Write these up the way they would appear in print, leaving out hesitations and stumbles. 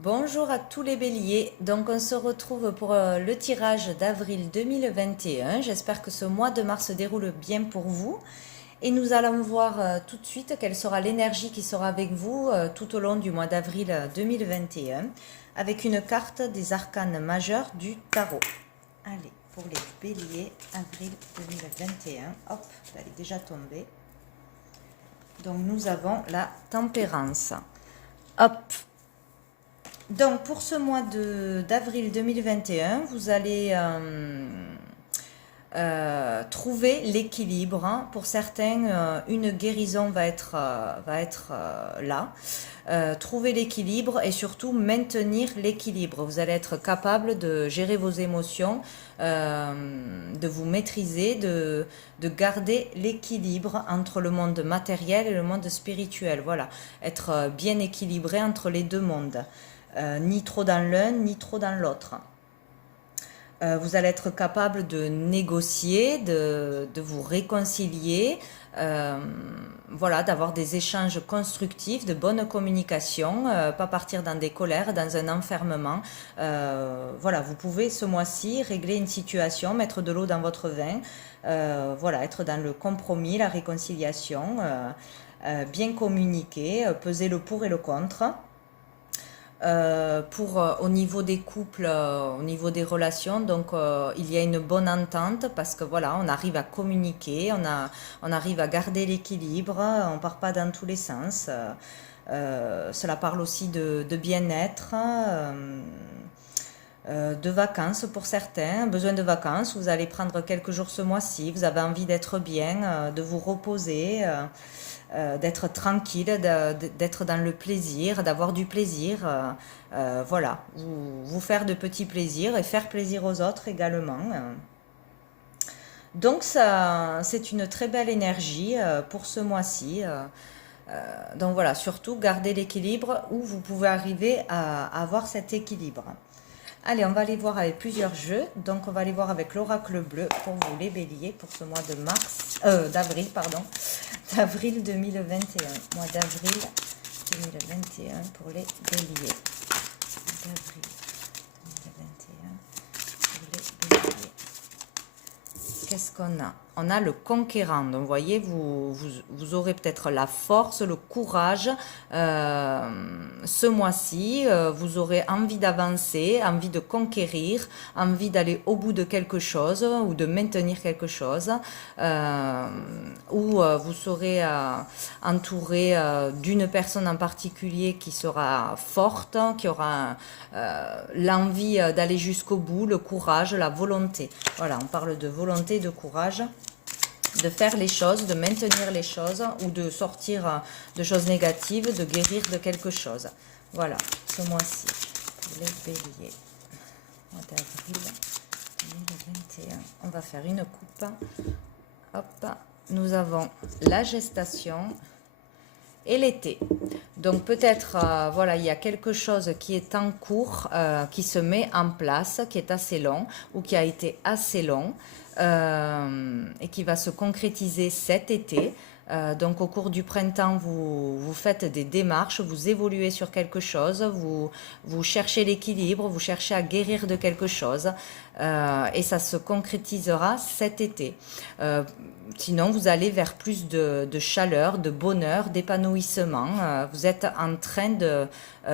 Bonjour à tous les béliers, donc on se retrouve pour le tirage d'avril 2021. J'espère que ce mois de mars se déroule bien pour vous et nous allons voir tout de suite quelle sera l'énergie qui sera avec vous tout au long du mois d'avril 2021 avec une carte des arcanes majeurs du tarot. Allez, pour les béliers, avril 2021, hop, elle est déjà tombée. Donc nous avons la tempérance. Hop. Donc pour ce mois d'avril 2021, vous allez trouver l'équilibre, hein. Pour certains, une guérison va être là. Trouver l'équilibre et surtout maintenir l'équilibre. Vous allez être capable de gérer vos émotions, de vous maîtriser, de garder l'équilibre entre le monde matériel et le monde spirituel. Voilà, être bien équilibré entre les deux mondes. Ni trop dans l'un, ni trop dans l'autre. Vous allez être capable de négocier, de vous réconcilier, voilà, d'avoir des échanges constructifs, de bonne communication, pas partir dans des colères, dans un enfermement. Voilà, vous pouvez ce mois-ci régler une situation, mettre de l'eau dans votre vin, voilà, être dans le compromis, la réconciliation, bien communiquer, peser le pour et le contre. Au niveau des couples, au niveau des relations, donc il y a une bonne entente parce que voilà, on arrive à communiquer, on arrive à garder l'équilibre, on part pas dans tous les sens. Cela parle aussi de bien-être, de vacances pour certains, besoin de vacances. Vous allez prendre quelques jours ce mois-ci, vous avez envie d'être bien, de vous reposer. D'être tranquille, d'être dans le plaisir, d'avoir du plaisir. Voilà, vous faire de petits plaisirs et faire plaisir aux autres également. Donc ça, c'est une très belle énergie pour ce mois-ci. Donc voilà, surtout garder l'équilibre où vous pouvez arriver à avoir cet équilibre. Allez, on va aller voir avec plusieurs jeux. Donc, on va aller voir avec l'oracle bleu pour vous, les béliers, pour ce mois de d'avril, pardon, d'avril 2021. Mois d'avril 2021 pour les béliers. D'avril 2021 pour les béliers. Qu'est-ce qu'on a? On a le conquérant. Donc, vous voyez, vous aurez peut-être la force, le courage ce mois-ci. Vous aurez envie d'avancer, envie de conquérir, envie d'aller au bout de quelque chose ou de maintenir quelque chose. Ou vous serez entouré d'une personne en particulier qui sera forte, qui aura l'envie d'aller jusqu'au bout, le courage, la volonté. Voilà, on parle de volonté, de courage, de faire les choses, de maintenir les choses ou de sortir de choses négatives, de guérir de quelque chose. Voilà, ce mois-ci, pour les béliers, mois d'avril 2021. On va faire une coupe. Hop, nous avons la gestation et l'été. Donc peut-être, voilà, il y a quelque chose qui est en cours, qui se met en place, qui est assez long ou qui a été assez long et qui va se concrétiser cet été. Donc au cours du printemps, vous faites des démarches, vous évoluez sur quelque chose, vous cherchez l'équilibre, vous cherchez à guérir de quelque chose et ça se concrétisera cet été. Sinon, vous allez vers plus de chaleur, de bonheur, d'épanouissement. Vous êtes en train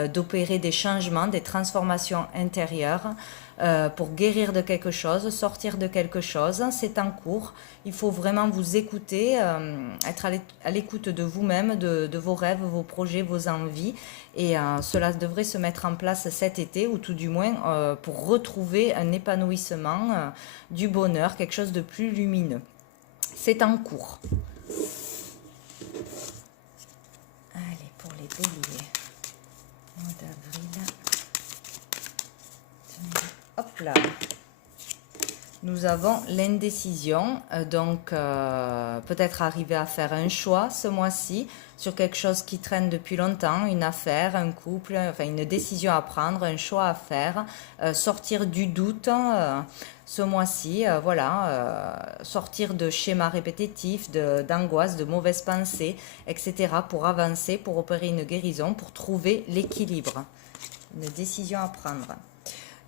d'opérer des changements, des transformations intérieures pour guérir de quelque chose, sortir de quelque chose. C'est en cours. Il faut vraiment vous écouter, être à l'écoute de vous-même, de vos rêves, vos projets, vos envies. Et cela devrait se mettre en place cet été, ou tout du moins pour retrouver un épanouissement, du bonheur, quelque chose de plus lumineux. C'est en cours. Allez, pour les béliers. Mois d'avril. Hop là. Nous avons l'indécision, donc peut-être arriver à faire un choix ce mois-ci sur quelque chose qui traîne depuis longtemps, une affaire, un couple, enfin une décision à prendre, un choix à faire, sortir du doute ce mois-ci, voilà, sortir de schémas répétitifs, d'angoisse, de mauvaises pensées, etc. pour avancer, pour opérer une guérison, pour trouver l'équilibre. une décision à prendre.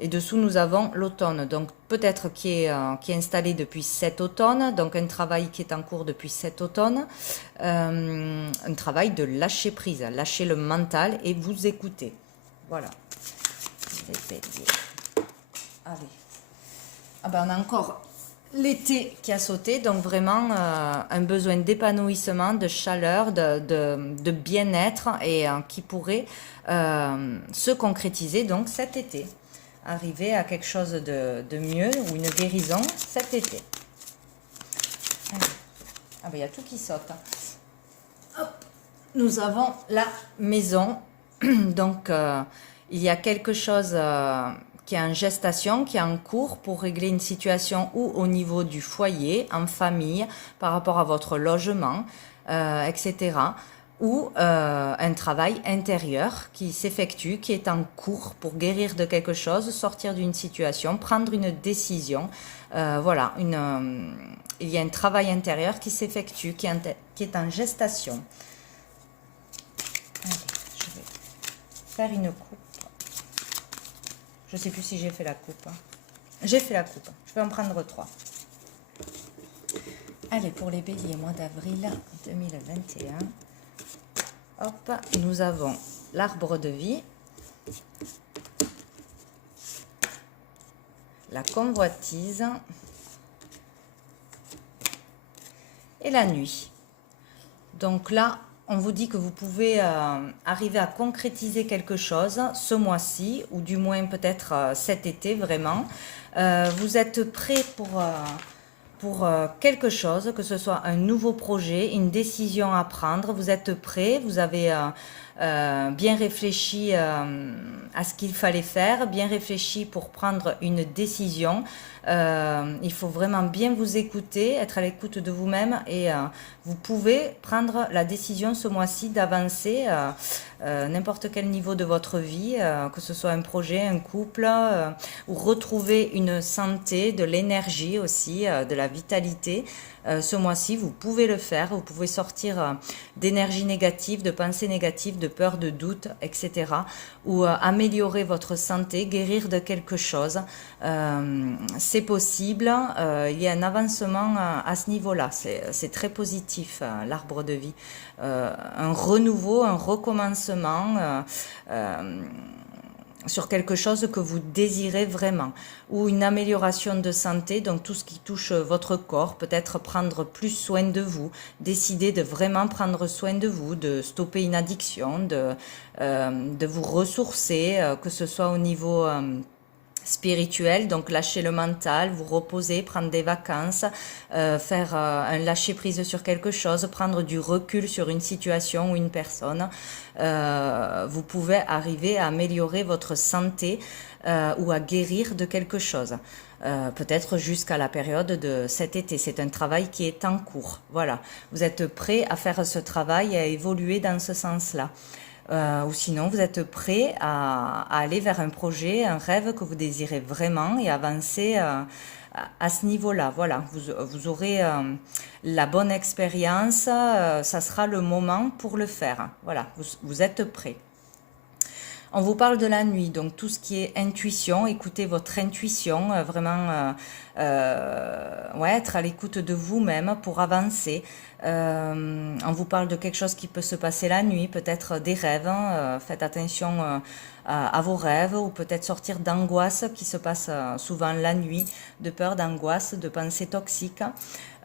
Et dessous, nous avons l'automne, donc peut-être qui est installé depuis cet automne, donc un travail qui est en cours depuis cet automne, un travail de lâcher prise, lâcher le mental et vous écouter. Voilà. Les béliers. Allez. Ah ben on a encore l'été qui a sauté, donc vraiment un besoin d'épanouissement, de chaleur, de bien-être et qui pourrait se concrétiser donc cet été. Arriver à quelque chose de mieux ou une guérison cet été. Allez. Ah ben il y a tout qui saute. Hop. Nous avons la maison. Donc il y a quelque chose qui est en gestation, qui est en cours pour régler une situation ou au niveau du foyer, en famille, par rapport à votre logement, etc. Ou un travail intérieur qui s'effectue, qui est en cours pour guérir de quelque chose, sortir d'une situation, prendre une décision. Voilà, il y a un travail intérieur qui s'effectue, qui est en gestation. Allez, je vais faire une coupe. Je ne sais plus si j'ai fait la coupe. J'ai fait la coupe. Je vais en prendre 3. Allez, pour les béliers, mois d'avril 2021. Hop, nous avons l'arbre de vie, la convoitise et la nuit. Donc là, on vous dit que vous pouvez arriver à concrétiser quelque chose ce mois-ci, ou du moins peut-être cet été vraiment. Vous êtes prêt pour quelque chose, que ce soit un nouveau projet, une décision à prendre. Vous êtes prêt, vous avez bien réfléchi à ce qu'il fallait faire, bien réfléchi pour prendre une décision. Il faut vraiment bien vous écouter, être à l'écoute de vous-même et vous pouvez prendre la décision ce mois-ci d'avancer n'importe quel niveau de votre vie, que ce soit un projet, un couple, ou retrouver une santé, de l'énergie aussi, de la vitalité. Ce mois-ci, vous pouvez le faire, vous pouvez sortir d'énergie négative, de pensées négatives, de peur, de doute, etc. Ou améliorer votre santé, guérir de quelque chose. C'est possible, il y a un avancement à ce niveau-là, c'est très positif, l'arbre de vie. Un renouveau, un recommencement sur quelque chose que vous désirez vraiment, ou une amélioration de santé, donc tout ce qui touche votre corps, peut-être prendre plus soin de vous, décider de vraiment prendre soin de vous, de stopper une addiction, de vous ressourcer, que ce soit au niveau spirituel, donc lâcher le mental, vous reposer, prendre des vacances, faire un lâcher prise sur quelque chose, prendre du recul sur une situation ou une personne. Vous pouvez arriver à améliorer votre santé ou à guérir de quelque chose. Peut-être jusqu'à la période de cet été. C'est un travail qui est en cours. Voilà, vous êtes prêt à faire ce travail et à évoluer dans ce sens-là. Ou sinon, vous êtes prêt à aller vers un projet, un rêve que vous désirez vraiment et avancer à ce niveau-là. Voilà, vous aurez la bonne expérience, ça sera le moment pour le faire. Voilà, vous êtes prêt. On vous parle de la nuit, donc tout ce qui est intuition, écoutez votre intuition, vraiment ouais, être à l'écoute de vous-même pour avancer. On vous parle de quelque chose qui peut se passer la nuit, peut-être des rêves, faites attention à vos rêves, ou peut-être sortir d'angoisse qui se passe souvent la nuit, de peur, d'angoisse, de pensées toxiques.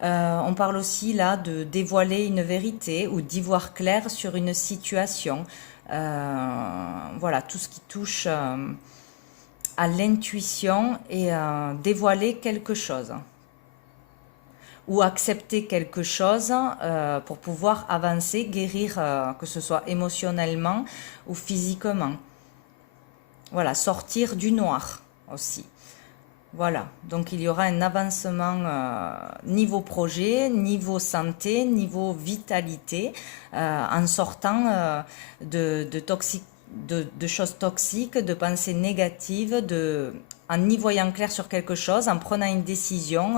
On parle aussi là de dévoiler une vérité ou d'y voir clair sur une situation. Voilà, tout ce qui touche à l'intuition et dévoiler quelque chose ou accepter quelque chose pour pouvoir avancer, guérir, que ce soit émotionnellement ou physiquement. Voilà, sortir du noir aussi. Voilà, donc il y aura un avancement niveau projet, niveau santé, niveau vitalité, en sortant de choses toxiques, de pensées négatives, en y voyant clair sur quelque chose, en prenant une décision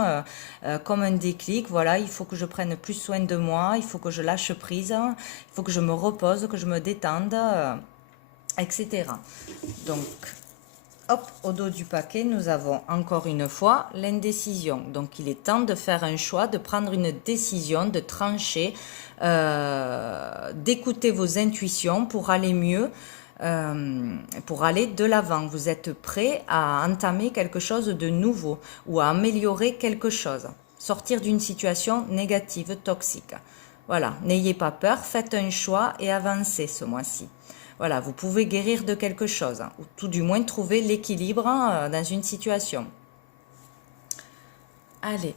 comme un déclic. Voilà, il faut que je prenne plus soin de moi, il faut que je lâche prise, il faut que je me repose, que je me détende. etc. Donc, hop, au dos du paquet, nous avons encore une fois l'indécision. Donc, il est temps de faire un choix, de prendre une décision, de trancher, d'écouter vos intuitions pour aller mieux, pour aller de l'avant. Vous êtes prêt à entamer quelque chose de nouveau ou à améliorer quelque chose. Sortir d'une situation négative, toxique. Voilà, n'ayez pas peur, faites un choix et avancez ce mois-ci. Voilà, vous pouvez guérir de quelque chose, ou tout du moins trouver l'équilibre dans une situation. Allez,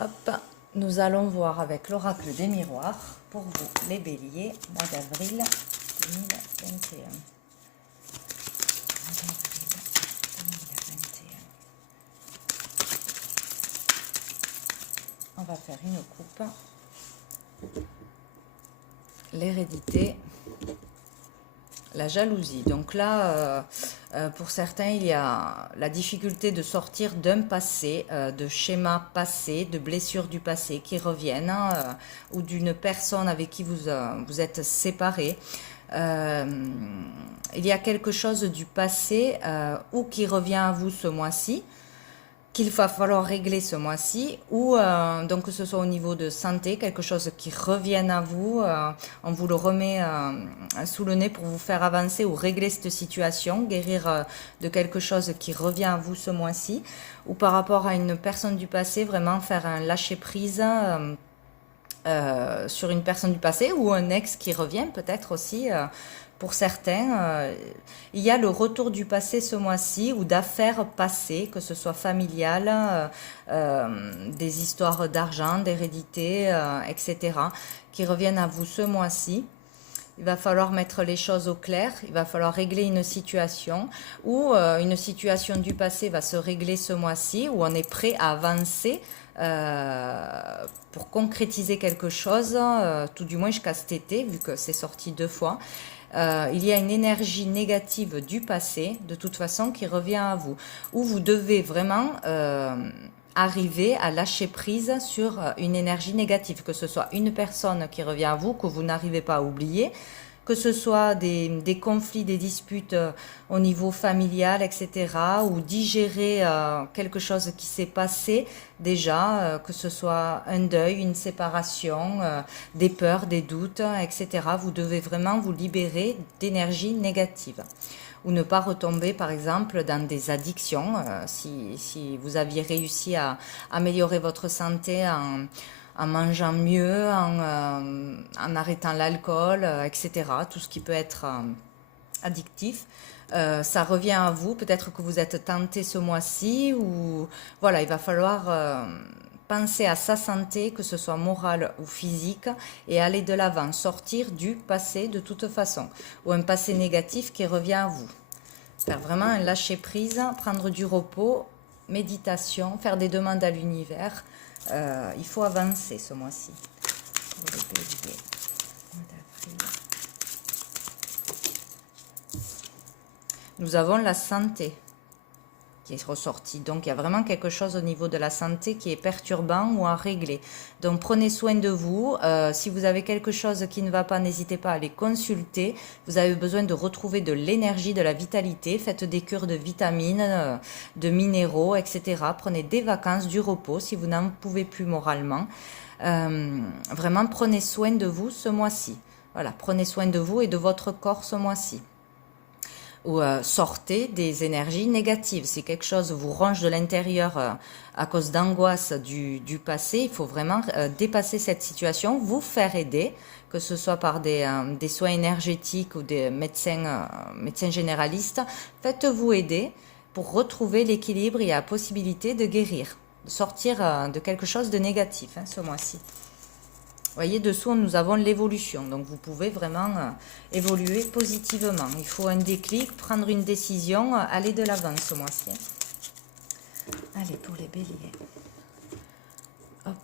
hop, nous allons voir avec l'oracle des miroirs pour vous, les béliers, mois d'avril 2021. On va faire une coupe. L'hérédité, la jalousie. Donc là, pour certains, il y a la difficulté de sortir d'un passé, de schémas passés, de blessures du passé qui reviennent, ou d'une personne avec qui vous êtes séparés. Il y a quelque chose du passé ou qui revient à vous ce mois-ci, qu'il va falloir régler ce mois-ci, ou donc que ce soit au niveau de santé, quelque chose qui revienne à vous, on vous le remet sous le nez pour vous faire avancer ou régler cette situation, guérir de quelque chose qui revient à vous ce mois-ci, ou par rapport à une personne du passé, vraiment faire un lâcher-prise sur une personne du passé, ou un ex qui revient peut-être aussi. Pour certains, il y a le retour du passé ce mois-ci ou d'affaires passées, que ce soit familiales, des histoires d'argent, d'hérédité, etc., qui reviennent à vous ce mois-ci. Il va falloir mettre les choses au clair, il va falloir régler une situation ou une situation du passé va se régler ce mois-ci, où on est prêt à avancer pour concrétiser quelque chose, tout du moins jusqu'à cet été, vu que c'est sorti 2 fois. Il y a une énergie négative du passé, de toute façon, qui revient à vous, où vous devez vraiment arriver à lâcher prise sur une énergie négative, que ce soit une personne qui revient à vous, que vous n'arrivez pas à oublier, que ce soit des conflits, des disputes au niveau familial, etc., ou digérer quelque chose qui s'est passé déjà, que ce soit un deuil, une séparation, des peurs, des doutes, etc. Vous devez vraiment vous libérer d'énergie négative. Ou ne pas retomber, par exemple, dans des addictions. Si vous aviez réussi à améliorer votre santé en mangeant mieux, en arrêtant l'alcool, etc. Tout ce qui peut être addictif. Ça revient à vous, peut-être que vous êtes tenté ce mois-ci, ou voilà, il va falloir penser à sa santé, que ce soit morale ou physique, et aller de l'avant, sortir du passé de toute façon, ou un passé négatif qui revient à vous. Faire vraiment un lâcher-prise, prendre du repos, méditation, faire des demandes à l'univers. Il faut avancer ce mois-ci. Nous avons la santé qui est ressortie. Donc, il y a vraiment quelque chose au niveau de la santé qui est perturbant ou à régler. Donc, prenez soin de vous. Si vous avez quelque chose qui ne va pas, n'hésitez pas à aller consulter. Vous avez besoin de retrouver de l'énergie, de la vitalité. Faites des cures de vitamines, de minéraux, etc. Prenez des vacances, du repos si vous n'en pouvez plus moralement. Vraiment, prenez soin de vous ce mois-ci. Voilà, prenez soin de vous et de votre corps ce mois-ci. Ou sortez des énergies négatives. Si quelque chose vous ronge de l'intérieur à cause d'angoisse du passé, il faut vraiment dépasser cette situation, vous faire aider, que ce soit par des soins énergétiques ou des médecins généralistes. Faites-vous aider pour retrouver l'équilibre et la possibilité de guérir, de sortir de quelque chose de négatif ce mois-ci. Vous voyez, dessous, nous avons l'évolution. Donc, vous pouvez vraiment évoluer positivement. Il faut un déclic, prendre une décision, aller de l'avant ce mois-ci. Allez, pour les béliers. Hop.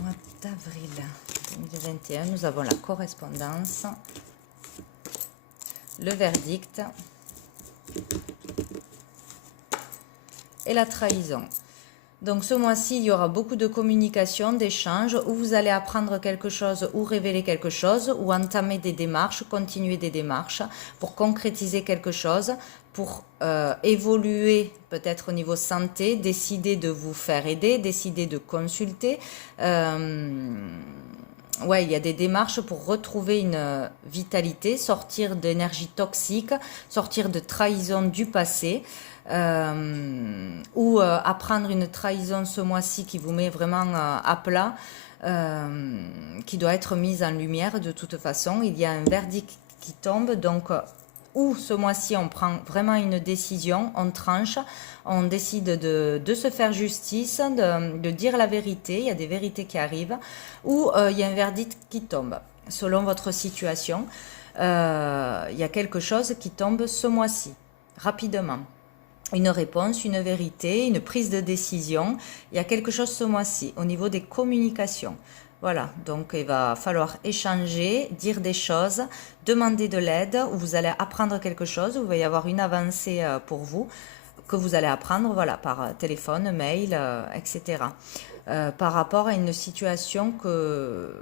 Mois d'avril 2021, nous avons la correspondance, le verdict et la trahison. Donc ce mois-ci, il y aura beaucoup de communication, d'échanges, où vous allez apprendre quelque chose ou révéler quelque chose, ou entamer des démarches, continuer des démarches pour concrétiser quelque chose, pour évoluer peut-être au niveau santé, décider de vous faire aider, décider de consulter. Ouais, il y a des démarches pour retrouver une vitalité, sortir d'énergie toxique, sortir de trahison du passé. Ou apprendre une trahison ce mois-ci qui vous met vraiment à plat, qui doit être mise en lumière de toute façon. Il y a un verdict qui tombe, donc ou ce mois-ci on prend vraiment une décision, on tranche, on décide de se faire justice, de dire la vérité, il y a des vérités qui arrivent, ou il y a un verdict qui tombe. Selon votre situation, il y a quelque chose qui tombe ce mois-ci, rapidement. Une réponse, une vérité, une prise de décision. Il y a quelque chose ce mois-ci au niveau des communications. Voilà, donc il va falloir échanger, dire des choses, demander de l'aide, où vous allez apprendre quelque chose, où il va y avoir une avancée pour vous, que vous allez apprendre voilà, par téléphone, mail, etc. Par rapport à une situation que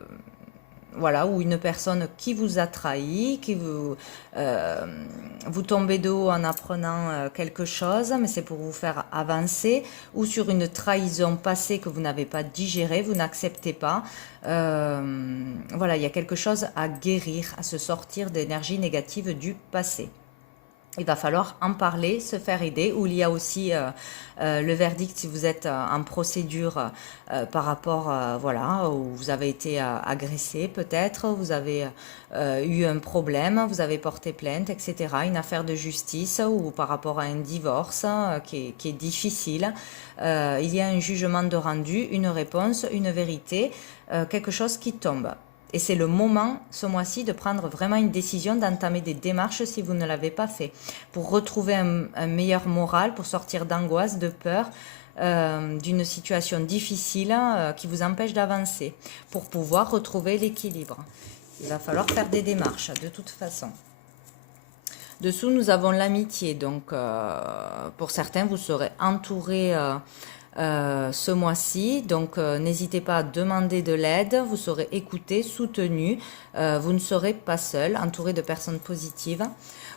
voilà, ou une personne qui vous a trahi, qui vous tombez de haut en apprenant quelque chose, mais c'est pour vous faire avancer, ou sur une trahison passée que vous n'avez pas digérée, vous n'acceptez pas. Voilà, il y a quelque chose à guérir, à se sortir d'énergie négative du passé. Il va falloir en parler, se faire aider, ou il y a aussi le verdict si vous êtes en procédure par rapport, voilà, où vous avez été agressé peut-être, vous avez eu un problème, vous avez porté plainte, etc. Une affaire de justice ou par rapport à un divorce qui est difficile. Il y a un jugement de rendu, une réponse, une vérité, quelque chose qui tombe. Et c'est le moment, ce mois-ci, de prendre vraiment une décision, d'entamer des démarches si vous ne l'avez pas fait, pour retrouver un meilleur moral, pour sortir d'angoisse, de peur, d'une situation difficile qui vous empêche d'avancer, pour pouvoir retrouver l'équilibre. Il va falloir faire des démarches, de toute façon. Dessous, nous avons l'amitié. Donc, pour certains, vous serez entouré ce mois-ci. Donc, n'hésitez pas à demander de l'aide. Vous serez écouté, soutenu. Vous ne serez pas seul, entouré de personnes positives.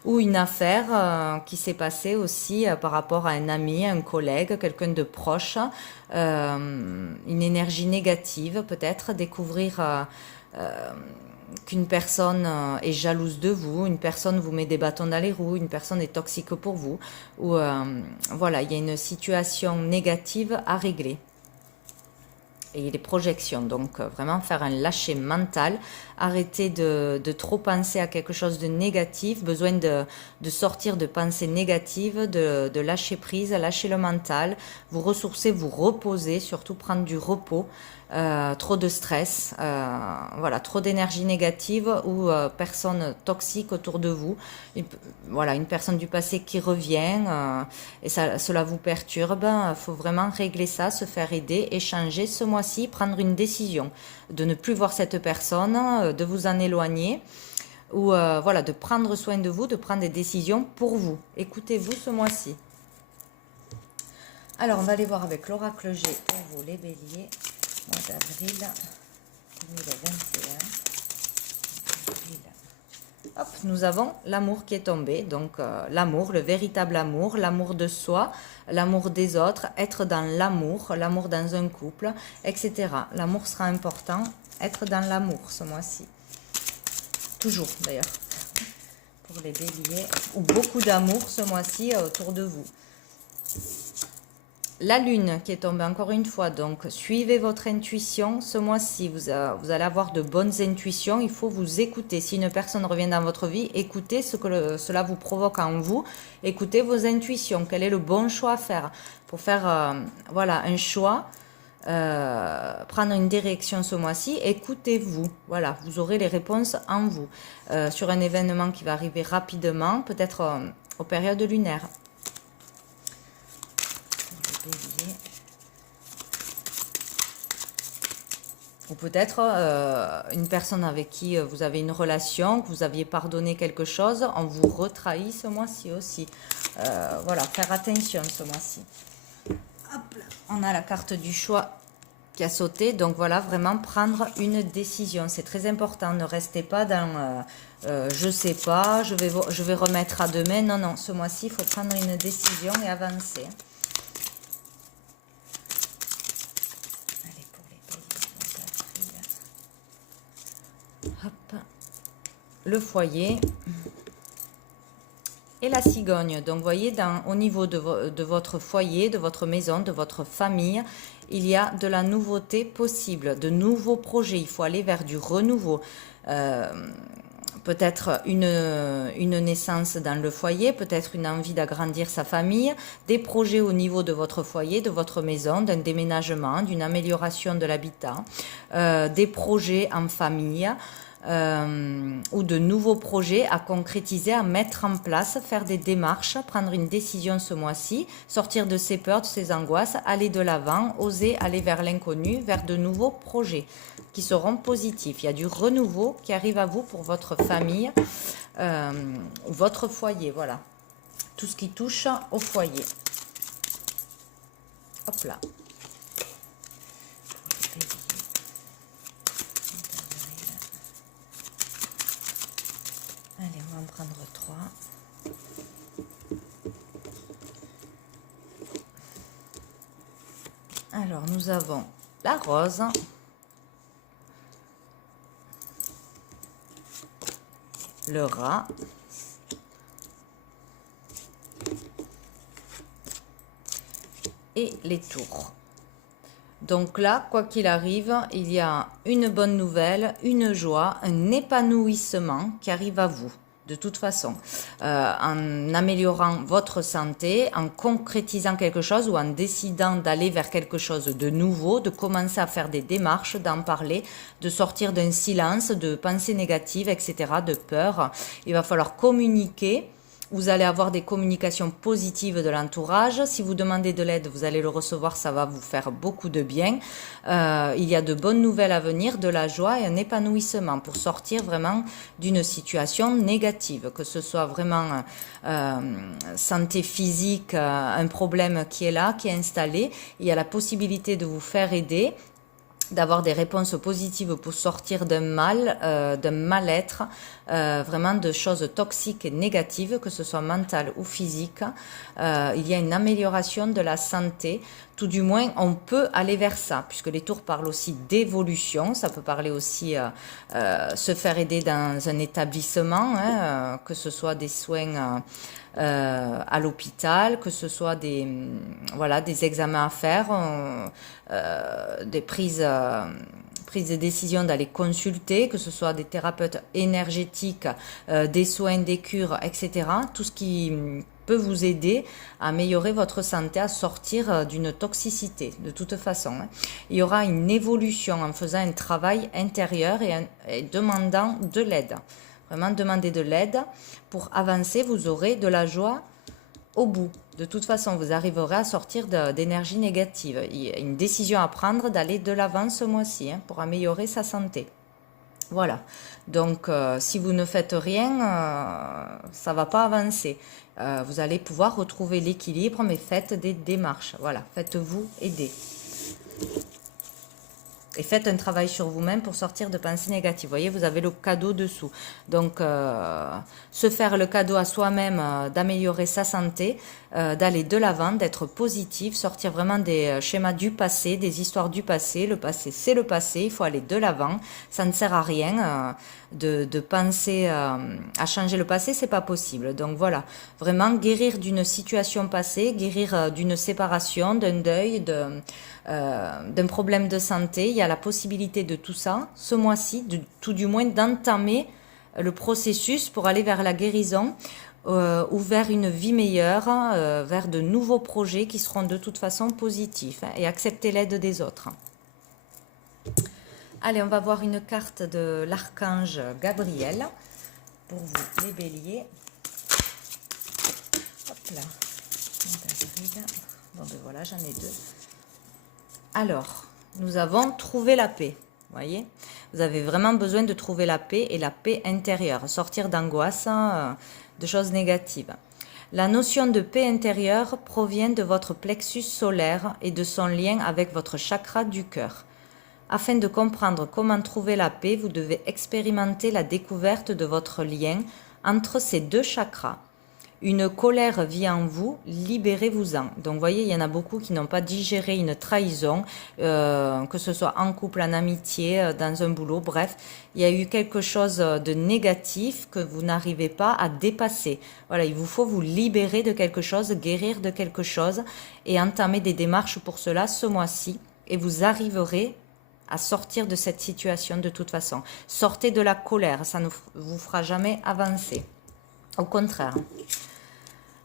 Ou une affaire qui s'est passée aussi par rapport à un ami, un collègue, quelqu'un de proche. Une énergie négative, peut-être. Découvrir qu'une personne est jalouse de vous, une personne vous met des bâtons dans les roues, une personne est toxique pour vous, ou voilà, il y a une situation négative à régler. Et les projections, donc vraiment faire un lâcher mental, arrêter de trop penser à quelque chose de négatif, besoin de sortir de pensées négatives, de lâcher prise, lâcher le mental, vous ressourcer, vous reposer, surtout prendre du repos. Trop de stress, voilà, trop d'énergie négative ou personnes toxiques autour de vous, voilà, une personne du passé qui revient et cela vous perturbe. Il faut vraiment régler ça, se faire aider, échanger ce mois-ci, prendre une décision de ne plus voir cette personne, de vous en éloigner ou voilà, de prendre soin de vous, de prendre des décisions pour vous. Écoutez-vous ce mois-ci. Alors, on va aller voir avec l'oracle G pour vous, les béliers. Mois d'avril 2021. Hop, nous avons l'amour qui est tombé. Donc, l'amour, le véritable amour, l'amour de soi, l'amour des autres, être dans l'amour, l'amour dans un couple, etc. L'amour sera important, être dans l'amour ce mois-ci. Toujours, d'ailleurs, pour les béliers. Ou beaucoup d'amour ce mois-ci autour de vous. La lune qui est tombée encore une fois, donc suivez votre intuition ce mois-ci, vous allez avoir de bonnes intuitions, il faut vous écouter. Si une personne revient dans votre vie, écoutez ce que cela vous provoque en vous, écoutez vos intuitions, quel est le bon choix à faire pour faire voilà, un choix, prendre une direction ce mois-ci, écoutez-vous, voilà, vous aurez les réponses en vous, sur un événement qui va arriver rapidement, peut-être aux périodes lunaires. Ou peut-être une personne avec qui vous avez une relation, que vous aviez pardonné quelque chose, on vous retrahit ce mois-ci aussi. Voilà, faire attention ce mois-ci. Hop là. On a la carte du choix qui a sauté. Donc voilà, vraiment prendre une décision. C'est très important. Ne restez pas dans je sais pas, je vais remettre à demain. Non, non, ce mois-ci, il faut prendre une décision et avancer. Allez, pour les pays. Hop. Le foyer. Et la cigogne. Donc, vous voyez, au niveau de votre foyer, de votre maison, de votre famille, il y a de la nouveauté possible, de nouveaux projets. Il faut aller vers du renouveau. Peut-être une naissance dans le foyer, peut-être une envie d'agrandir sa famille, des projets au niveau de votre foyer, de votre maison, d'un déménagement, d'une amélioration de l'habitat, des projets en famille. Ou de nouveaux projets à concrétiser, à mettre en place, faire des démarches, prendre une décision ce mois-ci, sortir de ses peurs, de ses angoisses, aller de l'avant, oser aller vers l'inconnu, vers de nouveaux projets qui seront positifs. Il y a du renouveau qui arrive à vous pour votre famille, votre foyer, voilà. Tout ce qui touche au foyer. Hop là. Allez, on va en prendre 3. Alors, nous avons la rose, le rat, et les tours. Donc là, quoi qu'il arrive, il y a une bonne nouvelle, une joie, un épanouissement qui arrive à vous. De toute façon, en améliorant votre santé, en concrétisant quelque chose ou en décidant d'aller vers quelque chose de nouveau, de commencer à faire des démarches, d'en parler, de sortir d'un silence, de pensées négatives, etc., de peur. Il va falloir communiquer. Vous allez avoir des communications positives de l'entourage. Si vous demandez de l'aide, vous allez le recevoir, ça va vous faire beaucoup de bien. Il y a de bonnes nouvelles à venir, de la joie et un épanouissement pour sortir vraiment d'une situation négative, que ce soit vraiment santé physique, un problème qui est là, qui est installé. Il y a la possibilité de vous faire aider, d'avoir des réponses positives pour sortir d'un mal-être, vraiment de choses toxiques et négatives, que ce soit mentales ou physiques. Il y a une amélioration de la santé. Tout du moins, on peut aller vers ça, puisque les tours parlent aussi d'évolution. Ça peut parler aussi se faire aider dans un établissement, hein, que ce soit des soins à l'hôpital, que ce soit des examens à faire, des prises de décision d'aller consulter, que ce soit des thérapeutes énergétiques, des soins, des cures, etc. Tout ce qui peut vous aider à améliorer votre santé, à sortir d'une toxicité, de toute façon. Il y aura une évolution en faisant un travail intérieur et demandant de l'aide. Vraiment demander de l'aide pour avancer, vous aurez de la joie au bout. De toute façon, vous arriverez à sortir d'énergie négative. Il y a une décision à prendre d'aller de l'avant ce mois-ci, hein, pour améliorer sa santé. Voilà. Donc, si vous ne faites rien, ça ne va pas avancer. Vous allez pouvoir retrouver l'équilibre, mais faites des démarches. Voilà, faites-vous aider. Et faites un travail sur vous-même pour sortir de pensées négatives. Vous voyez, vous avez le cadeau dessous. Donc, se faire le cadeau à soi-même d'améliorer sa santé, d'aller de l'avant, d'être positif, sortir vraiment des schémas du passé, des histoires du passé. Le passé, c'est le passé, il faut aller de l'avant. Ça ne sert à rien de penser à changer le passé, c'est pas possible. Donc voilà, vraiment guérir d'une situation passée, guérir d'une séparation, d'un deuil, d'un problème de santé. Il y a la possibilité de tout ça, ce mois-ci, tout du moins d'entamer le processus pour aller vers la guérison ou vers une vie meilleure, vers de nouveaux projets qui seront de toute façon positifs, hein, et accepter l'aide des autres. Allez, on va voir une carte de l'archange Gabriel pour vous, les béliers. Hop là. Bon, ben voilà, j'en ai 2. Alors, nous avons trouvé la paix. Vous voyez, vous avez vraiment besoin de trouver la paix et la paix intérieure, sortir d'angoisse, de choses négatives. La notion de paix intérieure provient de votre plexus solaire et de son lien avec votre chakra du cœur. Afin de comprendre comment trouver la paix, vous devez expérimenter la découverte de votre lien entre ces deux chakras. Une colère vit en vous, libérez-vous-en. Donc, vous voyez, il y en a beaucoup qui n'ont pas digéré une trahison, que ce soit en couple, en amitié, dans un boulot, bref. Il y a eu quelque chose de négatif que vous n'arrivez pas à dépasser. Voilà, il vous faut vous libérer de quelque chose, guérir de quelque chose et entamer des démarches pour cela ce mois-ci. Et vous arriverez à sortir de cette situation de toute façon. Sortez de la colère, ça ne vous fera jamais avancer. Au contraire.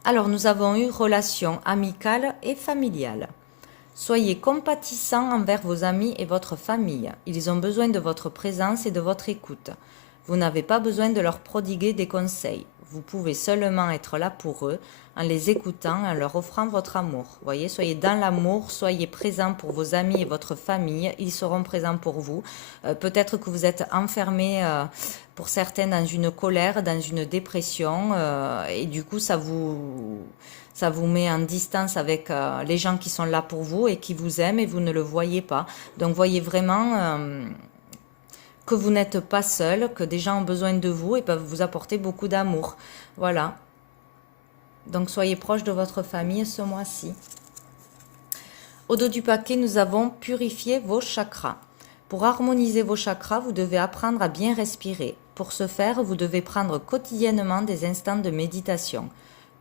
Alors, nous avons eu relations amicales et familiales. Soyez compatissants envers vos amis et votre famille. Ils ont besoin de votre présence et de votre écoute. Vous n'avez pas besoin de leur prodiguer des conseils. Vous pouvez seulement être là pour eux en les écoutant, en leur offrant votre amour. Voyez, soyez dans l'amour, soyez présents pour vos amis et votre famille. Ils seront présents pour vous. Peut-être que vous êtes enfermés, pour certains, dans une colère, dans une dépression. Et du coup, ça vous met en distance avec les gens qui sont là pour vous et qui vous aiment et vous ne le voyez pas. Donc, voyez vraiment que vous n'êtes pas seul, que des gens ont besoin de vous et peuvent vous apporter beaucoup d'amour. Voilà. Donc, soyez proche de votre famille ce mois-ci. Au dos du paquet, nous avons purifié vos chakras. Pour harmoniser vos chakras, vous devez apprendre à bien respirer. Pour ce faire, vous devez prendre quotidiennement des instants de méditation.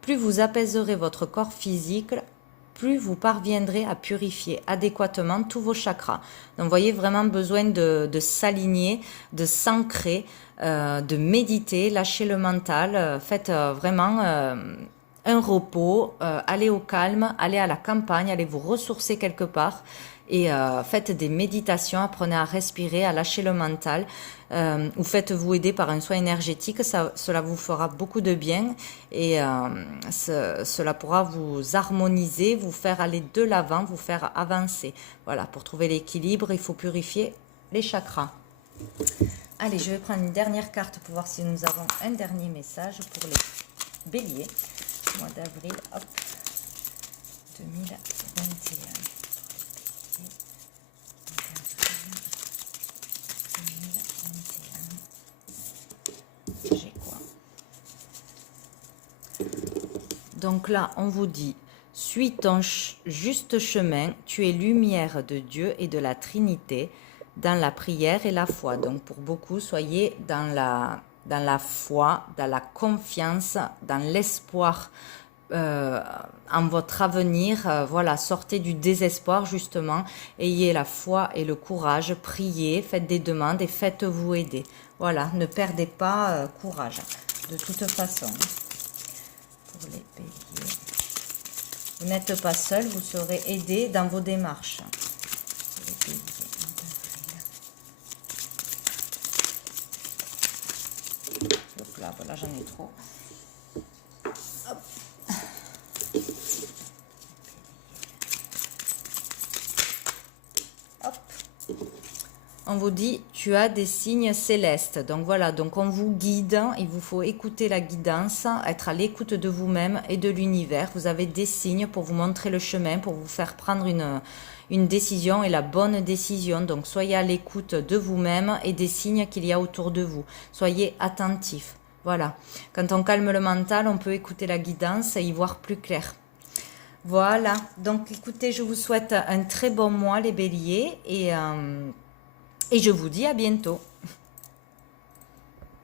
Plus vous apaiserez votre corps physique, plus vous parviendrez à purifier adéquatement tous vos chakras. Donc, vous voyez, vraiment besoin de s'aligner, de s'ancrer, de méditer, lâcher le mental. Faites vraiment un repos, allez au calme, allez à la campagne, allez vous ressourcer quelque part et faites des méditations, apprenez à respirer, à lâcher le mental ou faites-vous aider par un soin énergétique, cela vous fera beaucoup de bien et cela pourra vous harmoniser, vous faire aller de l'avant, vous faire avancer. Voilà, pour trouver l'équilibre, il faut purifier les chakras. Allez, je vais prendre une dernière carte pour voir si nous avons un dernier message pour les béliers. Mois d'avril, hop, 2021. J'ai quoi? Donc là, on vous dit, suis ton juste chemin, tu es lumière de Dieu et de la Trinité, dans la prière et la foi. Donc pour beaucoup, soyez dans la foi, dans la confiance, dans l'espoir en votre avenir. Voilà, sortez du désespoir justement, ayez la foi et le courage, priez, faites des demandes et faites-vous aider. Voilà, ne perdez pas courage, de toute façon. Pour les béliers, vous n'êtes pas seul, vous serez aidé dans vos démarches. Pour les béliers. Là, voilà, j'en ai trop. Hop. Hop. On vous dit, tu as des signes célestes. Donc voilà, donc on vous guide. Il vous faut écouter la guidance, être à l'écoute de vous-même et de l'univers. Vous avez des signes pour vous montrer le chemin, pour vous faire prendre une décision et la bonne décision. Donc soyez à l'écoute de vous-même et des signes qu'il y a autour de vous. Soyez attentifs. Voilà, quand on calme le mental, on peut écouter la guidance et y voir plus clair. Voilà, donc écoutez, je vous souhaite un très bon mois les béliers et je vous dis à bientôt.